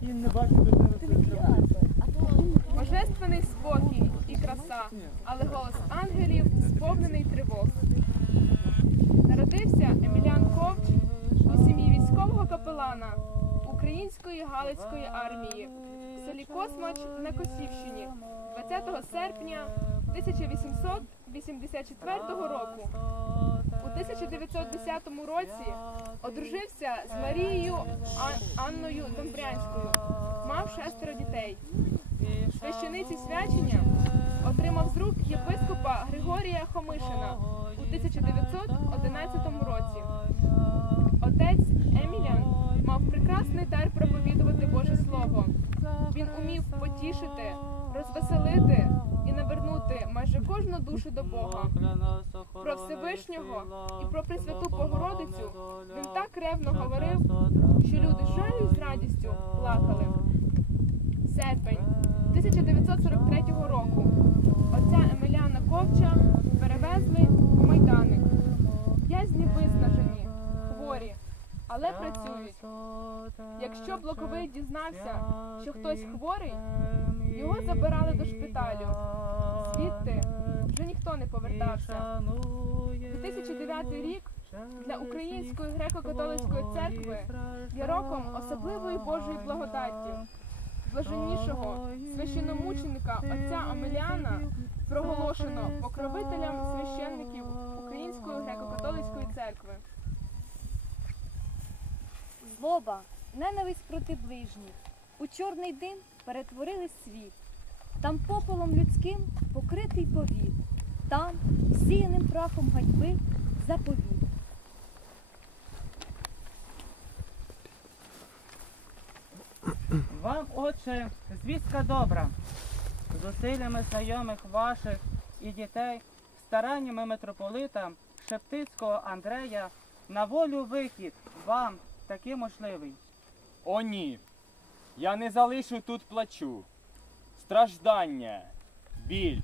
І не бачу дитину. Божественний спокій і краса, але голос ангелів сповнений тривог. Народився Емілян Ковч у сім'ї військового капелана Української Галицької армії в селі Космач на Косівщині 20 серпня 1884 року. У 1910 році одружився з Марією Анною Домбрянською, мав шестеро дітей. Священиці свячення отримав з рук єпископа Григорія Хомишина у 1911 році. Мав прекрасний дар проповідувати Боже Слово. Він умів потішити, розвеселити і навернути майже кожну душу до Бога. Про Всевишнього і про Пресвяту Богородицю він так ревно говорив, що люди з жалю з радістю плакали. Серпень 1943 року отця Емеляна Ковча перевезли у майданик. В'язні виснажені, хворі, але працюють. Якщо блоковий дізнався, що хтось хворий, його забирали до шпиталю. Звідти вже ніхто не повертався. 2009 рік для Української греко-католицької церкви є роком особливої Божої благодаті. Блаженнішого священномученика отця Амеліана проголошено покровителям священників Української греко-католицької церкви. Злоба, ненависть проти ближніх. У чорний дим перетворили світ. Там попелом людським покритий повіт. Там, сіяним прахом ганьби, заповіт. Вам, отче, звістка добра. Зусиллями знайомих ваших і дітей, стараннями митрополита Шептицького Андрея на волю вихід вам таки можливий. О, ні. Я не залишу тут плачу. Страждання, біль,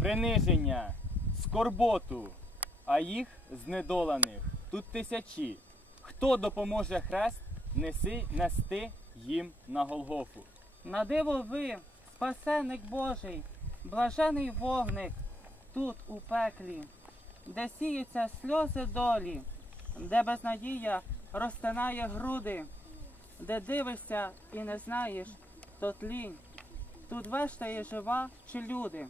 приниження, скорботу, а їх знедолених тут тисячі. Хто допоможе хрест неси нести їм на Голгофу? На диво ви, спасенник Божий, блажений вогник тут у пеклі, де сіються сльози долі, де безнадія розтинає груди, де дивишся і не знаєш, то тлінь. Тут вештає жива чи люди.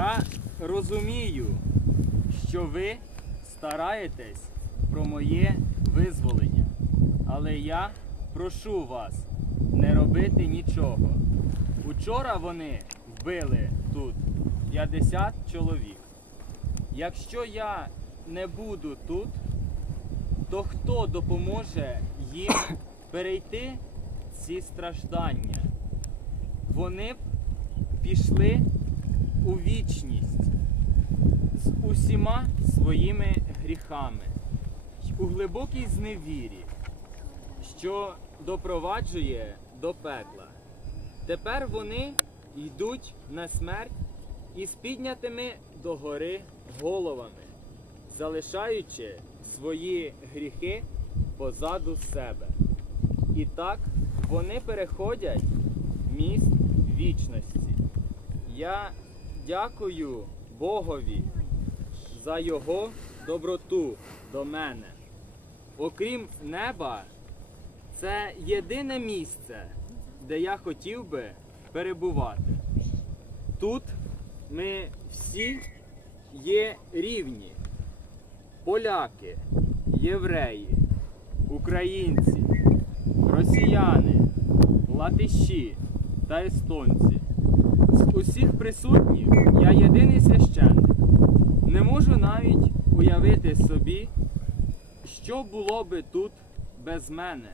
Я розумію, що ви стараєтесь про моє визволення, але я прошу вас не робити нічого. Учора вони вбили тут 50 чоловік. Якщо я не буду тут, то хто допоможе їм перейти ці страждання? Вони б пішли у вічність з усіма своїми гріхами у глибокій зневірі, що допроваджує до пекла. Тепер вони йдуть на смерть із піднятими догори головами, залишаючи свої гріхи позаду себе. І так вони переходять міст вічності. Я дякую Богові за його доброту до мене. Окрім неба, це єдине місце, де я хотів би перебувати. Тут ми всі є рівні: поляки, євреї, українці, росіяни, латиші та естонці. З усіх присутніх я єдиний священник. Не можу навіть уявити собі, що було би тут без мене.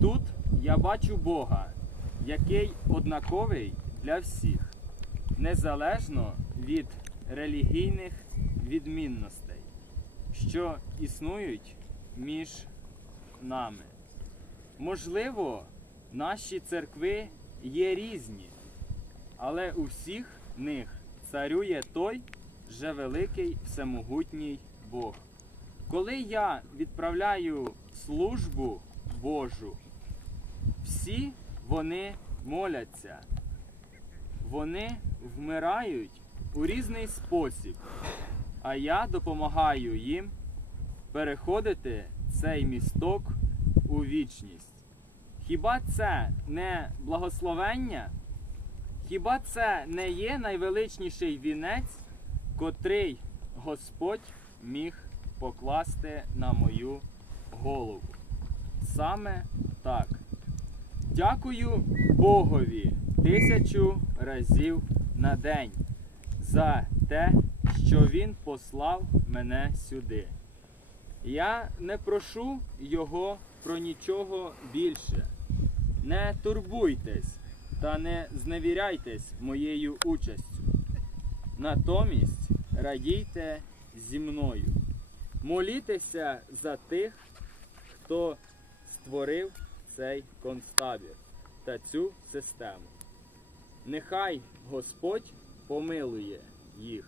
Тут я бачу Бога, який однаковий для всіх, незалежно від релігійних відмінностей, що існують між нами. Можливо, наші церкви є різні, але у всіх них царює той же великий всемогутній Бог. Коли я відправляю службу Божу, всі вони моляться, вони вмирають у різний спосіб, а я допомагаю їм переходити цей місток у вічність. Хіба це не благословення? Хіба це не є найвеличніший вінець, котрий Господь міг покласти на мою голову? Саме так. Дякую Богові тисячу разів на день за те, що Він послав мене сюди. Я не прошу Його про нічого більше. Не турбуйтесь та не зневіряйтесь моєю участю. Натомість радійте зі мною. Молітеся за тих, хто створив цей концтабір та цю систему. Нехай Господь помилує їх.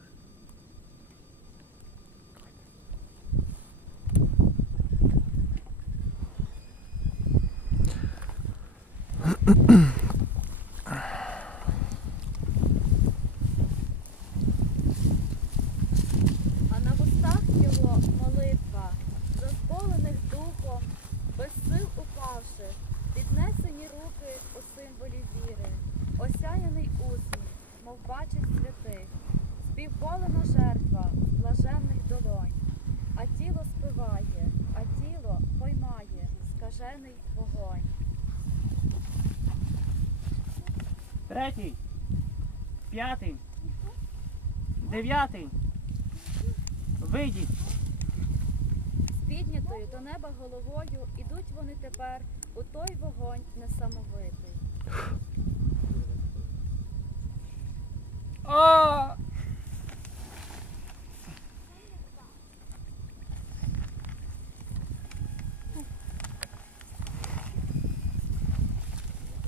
Бачить святих, співболена жертва з блаженних долонь, а тіло спиває, а тіло поймає скажений вогонь. Третій, п'ятий, дев'ятий. Вийдіть. З піднятою до неба головою ідуть вони тепер у той вогонь несамовитий. А!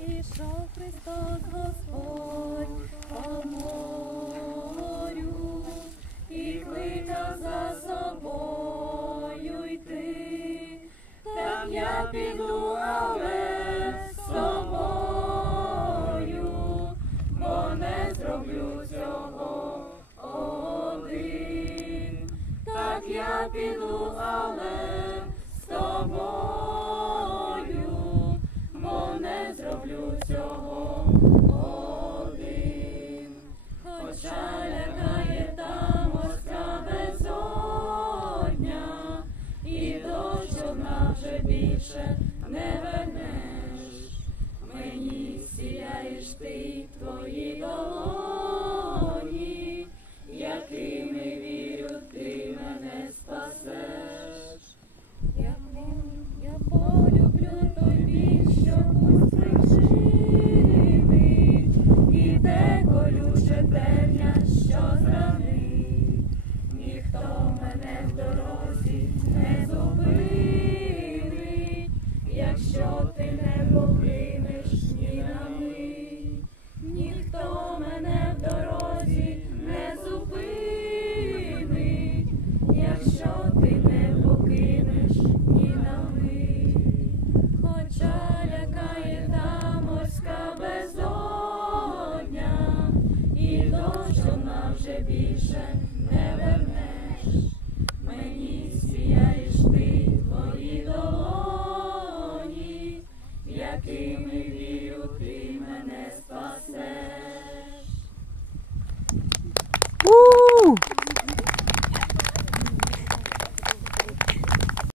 Ішов Христос Господь по Krishna